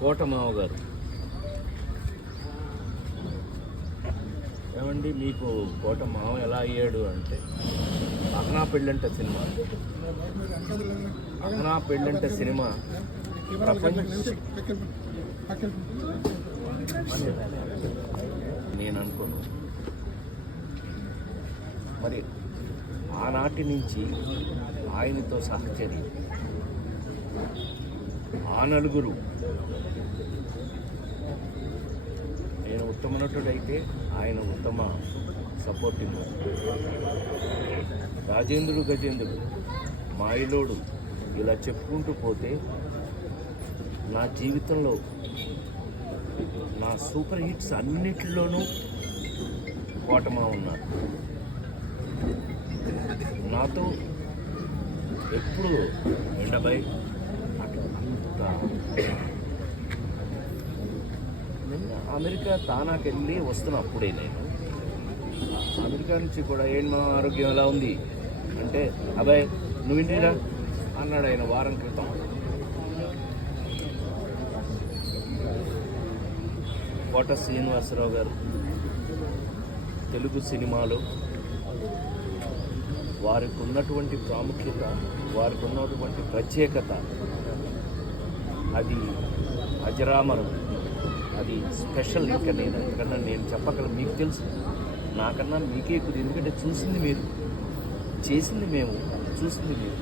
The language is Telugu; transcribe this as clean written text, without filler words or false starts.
కోటమావ గారు ఏమండి, మీకు కోటమావ ఎలా అయ్యాడు అంటే అహనా పెళ్ళంట సినిమా. అహనా పెళ్ళంట సినిమా నేను అనుకోను. మరి ఆనాటి నుంచి ఆయనతో సహచర్య ఆ నలుగురు, నేను ఉత్తమ నటుడైతే ఆయన ఉత్తమ సపోర్టింగ్, రాజేంద్రుడు గజేంద్రుడు, మాయిలోడు, ఇలా చెప్పుకుంటూ పోతే నా జీవితంలో నా సూపర్ హిట్స్ అన్నిటిలోనూ కోటమా ఉన్నారు. నాతో ఎప్పుడు ఎండబై అమెరికా తానాకి వెళ్ళి వస్తున్నా. అప్పుడే నేను అమెరికా నుంచి కూడా ఏంటి మా ఆరోగ్యం ఎలా ఉంది అంటే, అబ్బాయి నువ్వు ఇంటిరా అన్నాడు ఆయన వారం క్రితం. కోట శ్రీనివాసరావు గారు తెలుగు సినిమాలో వారికి ఉన్నటువంటి ప్రాముఖ్యత, వారికి ఉన్నటువంటి ప్రత్యేకత అది అజరామరం, అది స్పెషల్. ఇంకా నేను చెప్పగలను. మీకు తెలుసు, నాకన్నా మీకే ఎక్కువ, ఎందుకంటే చూసింది మీరు, చేసింది మేము, చూసింది మీరు.